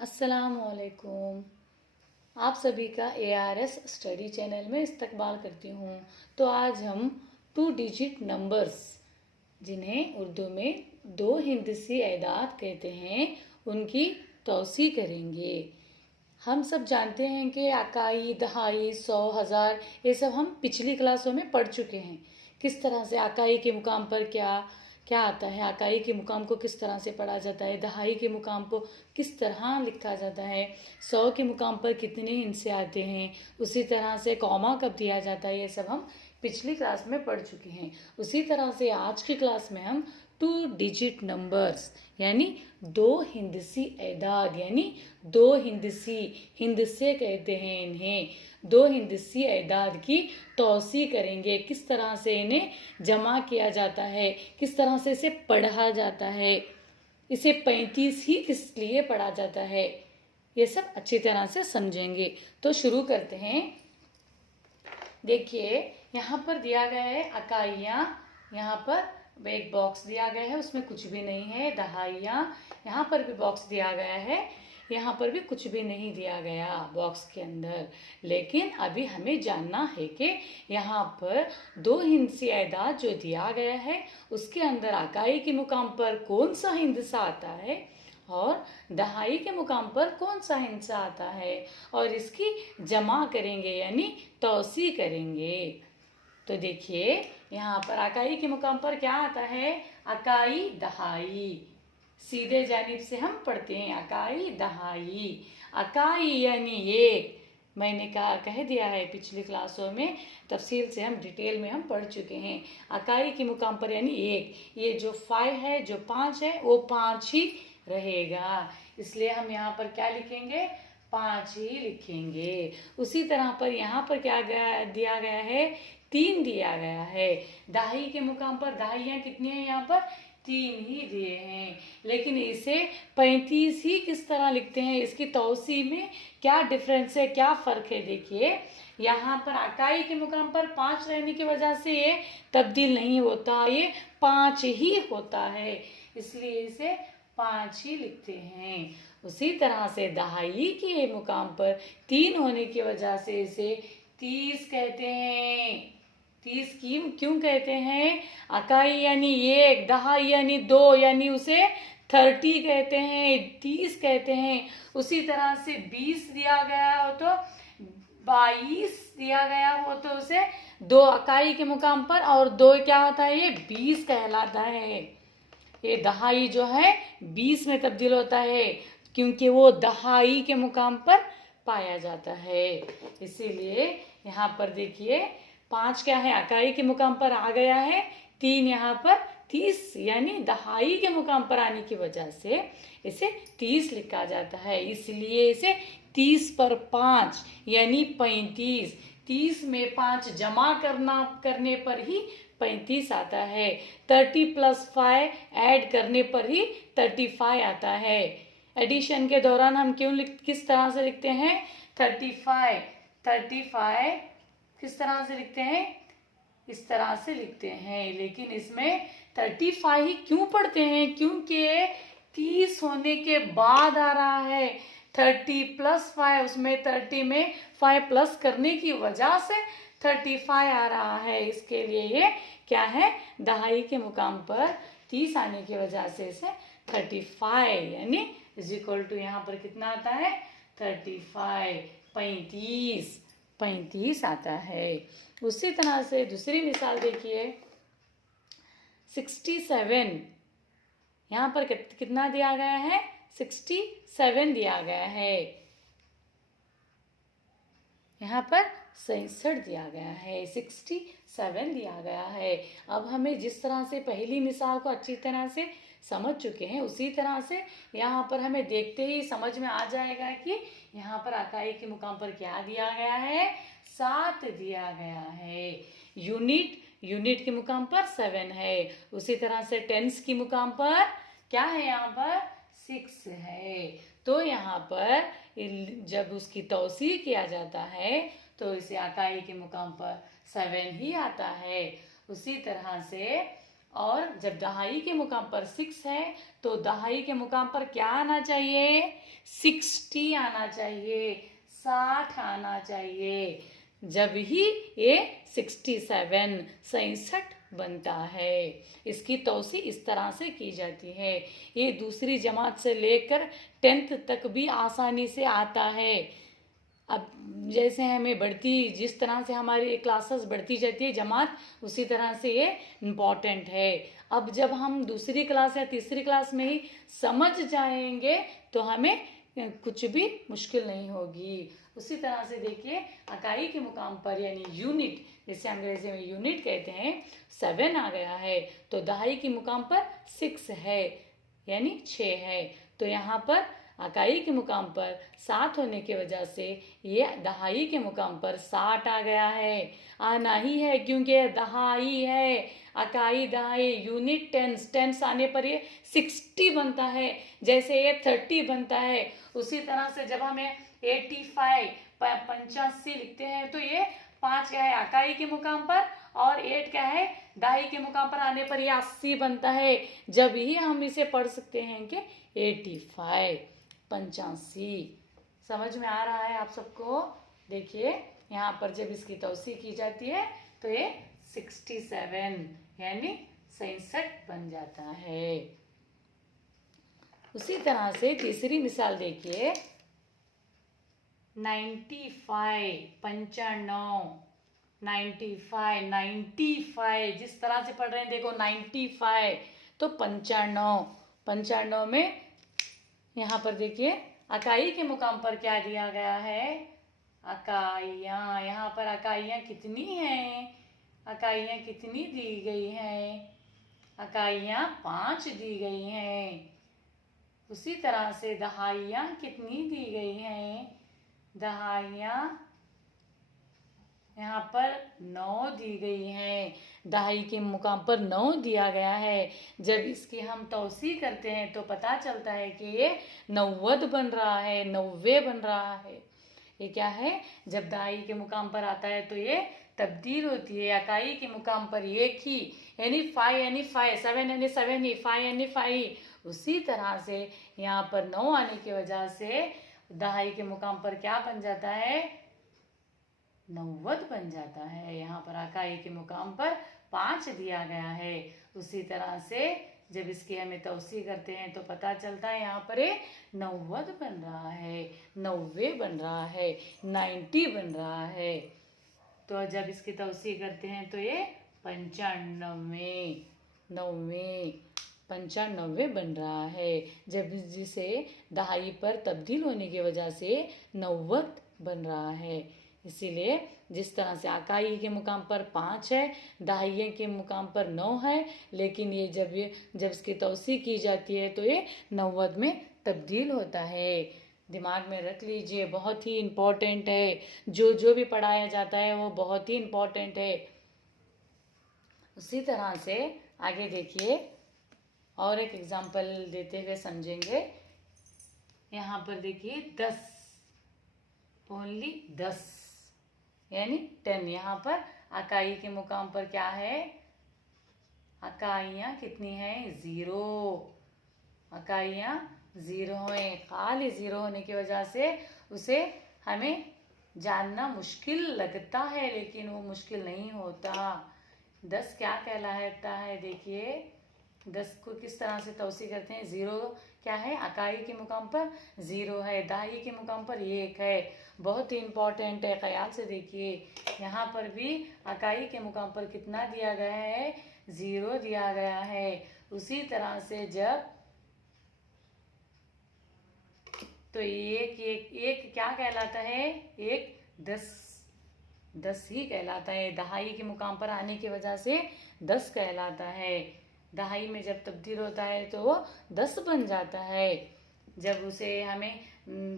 अस्सलामुअलैकुम। आप सभी का ARS स्टडी चैनल में इस्तकबाल करती हूँ। तो आज हम 2 डिजिट नंबर्स, जिन्हें उर्दू में 2 हिंदसी एदाद कहते हैं, उनकी तौसी करेंगे। हम सब जानते हैं कि अकाई, दहाई, 100, 1000 ये सब हम पिछली क्लासों में पढ़ चुके हैं। किस तरह से अकाई के मुकाम पर क्या क्या आता है, अकाई के मुकाम को किस तरह से पढ़ा जाता है, दहाई के मुकाम को किस तरह लिखा जाता है, 100 के मुकाम पर कितने हिस्से आते हैं, उसी तरह से कॉमा कब दिया जाता है, ये सब हम पिछली क्लास में पढ़ चुके हैं। उसी तरह से आज की क्लास में हम 2 डिजिट नंबर्स यानी 2 हिंदसी एदाद यानी 2 हिंदसे कहते हैं इन्हें, 2 हिंदसी एदाद की तौसी करेंगे। किस तरह से इन्हें जमा किया जाता है, किस तरह से इसे पढ़ा जाता है, इसे 35 ही किस लिए पढ़ा जाता है, ये सब अच्छी तरह से समझेंगे। तो शुरू करते हैं। देखिए यहाँ पर दिया गया है अकाइयाँ, यहाँ पर एक बॉक्स दिया गया है, उसमें कुछ भी नहीं है। दहाइयाँ, यहाँ पर भी बॉक्स दिया गया है, यहाँ पर भी कुछ भी नहीं दिया गया बॉक्स के अंदर। लेकिन अभी हमें जानना है कि यहाँ पर 2 हिंदसी एदाद जो दिया गया है, उसके अंदर अकाई के मुकाम पर कौन सा हिंदसा आता है और दहाई के मुकाम पर कौन सा हिंसा आता है, और इसकी जमा करेंगे यानी तौसी करेंगे। तो देखिए यहाँ पर अकाई के मुकाम पर क्या आता है, अकाई, दहाई। सीधे जानिब से हम पढ़ते हैं अकाई, दहाई। अकाई यानी एक, मैंने कह दिया है पिछली क्लासों में, तफसील से हम डिटेल में हम पढ़ चुके हैं। अकाई के मुकाम पर यानी एक, ये जो 5 है, जो 5 है, वो 5 ही रहेगा, इसलिए हम यहाँ पर क्या लिखेंगे, 5 ही लिखेंगे। उसी तरह पर यहाँ पर क्या दिया गया है, 3 दिया गया है। दहाई के मुकाम पर दहाइयाँ कितनी हैं, यहाँ पर 3 ही दिए हैं। लेकिन इसे 35 ही किस तरह लिखते हैं, इसकी तौसी में क्या डिफरेंस है, क्या फ़र्क है। देखिए यहाँ पर अकाई के मुकाम पर 5 रहने की वजह से ये तब्दील नहीं होता, ये 5 ही होता है, इसलिए इसे 5 ही लिखते हैं। उसी तरह से दहाई के मुकाम पर 3 होने की वजह से इसे 30 कहते हैं। 30 क्यों कहते हैं, अकाई यानी एक, दहाई यानी 2, यानी उसे 30 कहते हैं, 30 कहते हैं। उसी तरह से 20 दिया गया हो तो 22 दिया गया हो तो उसे 2 अकाई के मुकाम पर और 2 क्या होता है, ये 20 कहलाता है। ये दहाई जो है 20 में तब्दील होता है, क्योंकि वो दहाई के मुकाम पर पाया जाता है। इसीलिए यहाँ पर देखिए 5 क्या है, अकाई के मुकाम पर आ गया है, 3 यहाँ पर 30 यानी दहाई के मुकाम पर आने की वजह से इसे 30 लिखा जाता है, इसलिए इसे 30 पर 5 यानी 35। 30 में 5 जमा करने पर ही 35 आता है। 30 + 5 ऐड करने पर ही 35 आता है। एडिशन के दौरान हम किस तरह से लिखते हैं, 35 किस तरह से लिखते हैं, इस तरह से लिखते हैं। लेकिन इसमें 35 ही क्यों पढ़ते हैं, क्योंकि 30 होने के बाद आ रहा है। 30 + 5, उसमें 30 में 5 प्लस करने की वजह से 35 आ रहा है, इसके लिए ये क्या है, दहाई के मुकाम पर 30 आने की वजह से इसे 35 यानी = यहाँ पर कितना आता है, 35 35 आता है। उसी तरह से दूसरी मिसाल देखिए, 67, यहाँ पर कितना दिया गया है, 67 दिया गया है, यहाँ पर 67 दिया गया है, 67 दिया गया है। अब हमें जिस तरह से पहली मिसाल को अच्छी तरह से समझ चुके हैं, उसी तरह से यहाँ पर हमें देखते ही समझ में आ जाएगा कि यहाँ पर अकाई के मुकाम पर क्या दिया गया है, 7 दिया गया है। यूनिट के मुकाम पर 7 है। उसी तरह से टेंस के मुकाम पर क्या है, यहाँ पर 6 है। तो यहाँ पर जब उसकी तौसी किया जाता है तो इसे अकाई के मुकाम पर 7 ही आता है। उसी तरह से और जब दहाई के मुकाम पर 6 है तो दहाई के मुकाम पर क्या आना चाहिए? 60 आना चाहिए, 60 आना चाहिए। जब ही ये 67 67 बनता है। इसकी तौसी इस तरह से की जाती है। ये दूसरी जमात से लेकर 10th तक भी आसानी से आता है। अब जैसे हमें बढ़ती, जिस तरह से हमारी क्लासेस बढ़ती जाती है जमात, उसी तरह से ये इम्पॉर्टेंट है। अब जब हम दूसरी क्लास या तीसरी क्लास में ही समझ जाएंगे तो हमें कुछ भी मुश्किल नहीं होगी। उसी तरह से देखिए इकाई के मुकाम पर यानी यूनिट, जिसे अंग्रेजी में यूनिट कहते हैं, 7 आ गया है तो दहाई के मुकाम पर 6 है यानी 6 है। तो यहाँ पर इकाई के मुकाम पर 7 होने की वजह से ये दहाई के मुकाम पर 60 आ गया है। आना ही है क्योंकि यह दहाई है। इकाई दहाई यूनिट टेंस आने पर ये 60 बनता है। जैसे ये 30 बनता है, उसी तरह से जब हमें 85 85 लिखते हैं तो ये 5 क्या है इकाई के मुकाम पर, और 8 क्या है दहाई के मुकाम पर आने पर ये 80 बनता है। जब ही हम इसे पढ़ सकते हैं कि 85 85। समझ में आ रहा है आप सबको? देखिए यहाँ पर जब इसकी तौसी की जाती है तो ये 67 यानी 67 बन जाता है। उसी तरह से तीसरी मिसाल देखिए, 95 95 95 95, जिस तरह से पढ़ रहे हैं देखो 95 तो 95 95 में यहाँ पर देखिए इकाई के मुकाम पर क्या दिया गया है? इकाइयाँ। यहाँ पर इकाइयाँ कितनी हैं? इकाइयाँ कितनी दी गई हैं? इकाइयाँ 5 दी गई हैं। उसी तरह से दहाइयाँ कितनी दी गई हैं? दहाइयाँ यहाँ पर 9 दी गई हैं। दहाई के मुकाम पर 9 दिया गया है। जब इसकी हम तौसी करते हैं तो पता चलता है कि ये 90 बन रहा है, 90 बन रहा है। ये क्या है? जब दहाई के मुकाम पर आता है तो ये तब्दील होती है। इकाई के मुकाम पर एक ही यानी 5 यानी 5, 7 यानी 7 ही, 5 यानी 5। उसी तरह से यहाँ पर 9 आने की वजह से दहाई के मुकाम पर क्या बन जाता है? 90 बन जाता है। यहाँ पर इकाई के मुकाम पर 5 दिया गया है। उसी तरह से जब इसकी हमें तौसी करते हैं तो पता चलता है यहाँ पर ये 90 बन रहा है, 90 बन रहा है, 90 बन रहा है। तो जब इसकी तौसी करते हैं तो ये 95 95 बन रहा है। जब जिसे दहाई पर तब्दील होने की वजह से 90 बन रहा है। इसीलिए जिस तरह से इकाई के मुकाम पर 5 है, दहाइये के मुकाम पर 9 है, लेकिन ये जब इसकी तौसी की जाती है तो ये 90 में तब्दील होता है। दिमाग में रख लीजिए, बहुत ही इम्पोर्टेंट है। जो भी पढ़ाया जाता है वो बहुत ही इम्पोर्टेंट है। उसी तरह से आगे देखिए, और एक एग्जाम्पल देते हुए समझेंगे। यहाँ पर देखिए 10, ओनली 10 यानी 10। यहाँ पर इकाई के मुकाम पर क्या है? इकाइयाँ कितनी हैं? 0। इकाइयाँ 0 हैं। खाली 0 होने की वजह से उसे हमें जानना मुश्किल लगता है, लेकिन वो मुश्किल नहीं होता। 10 क्या कहलाता है? देखिए 10 को किस तरह से तौसी करते हैं? 0 क्या है? इकाई के मुकाम पर 0 है, दहाई के मुकाम पर 1 है। बहुत ही इम्पोर्टेंट है, ख्याल से देखिए। यहाँ पर भी इकाई के मुकाम पर कितना दिया गया है? 0 दिया गया है। उसी तरह से जब तो एक क्या कहलाता है? एक 10 ही कहलाता है। दहाई के मुकाम पर आने की वजह से 10 कहलाता है। दहाई में जब तब्दील होता है तो वो 10 बन जाता है। जब उसे हमें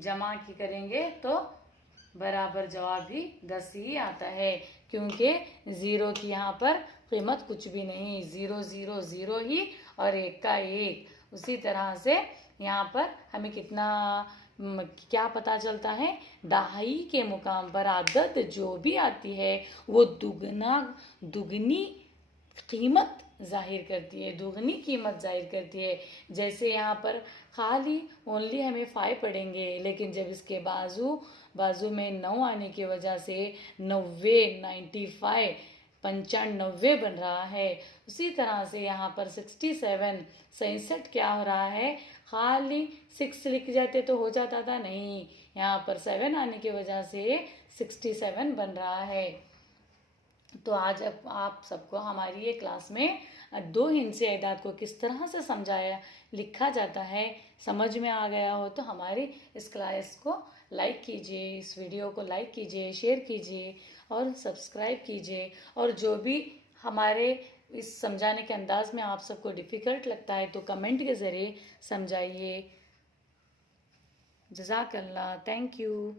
जमा की करेंगे तो बराबर जवाब भी 10 ही आता है, क्योंकि 0 की यहाँ पर कीमत कुछ भी नहीं। 0 0 0 ही और 1 का 1। उसी तरह से यहाँ पर हमें क्या पता चलता है? दहाई के मुकाम पर आदत जो भी आती है वो दुगनी कीमत जाहिर करती है, दुगनी कीमत जाहिर करती है। जैसे यहाँ पर खाली ओनली हमें 5 पढ़ेंगे, लेकिन जब इसके बाजू में 9 आने की वजह से 90 95 95 बन रहा है। उसी तरह से यहाँ पर 67 67 क्या हो रहा है, खाली 6 लिख जाते तो हो जाता था, नहीं, यहाँ पर 7 आने की वजह से 67 बन रहा है। तो आज अब आप सबको हमारी ये क्लास में 2 हिंसे एदाद को किस तरह से समझाया लिखा जाता है समझ में आ गया हो तो हमारी इस क्लास को लाइक कीजिए, इस वीडियो को लाइक कीजिए, शेयर कीजिए और सब्सक्राइब कीजिए। और जो भी हमारे इस समझाने के अंदाज में आप सबको डिफ़िकल्ट लगता है तो कमेंट के ज़रिए समझाइए। जज़ाकल्लाह, थैंक यू।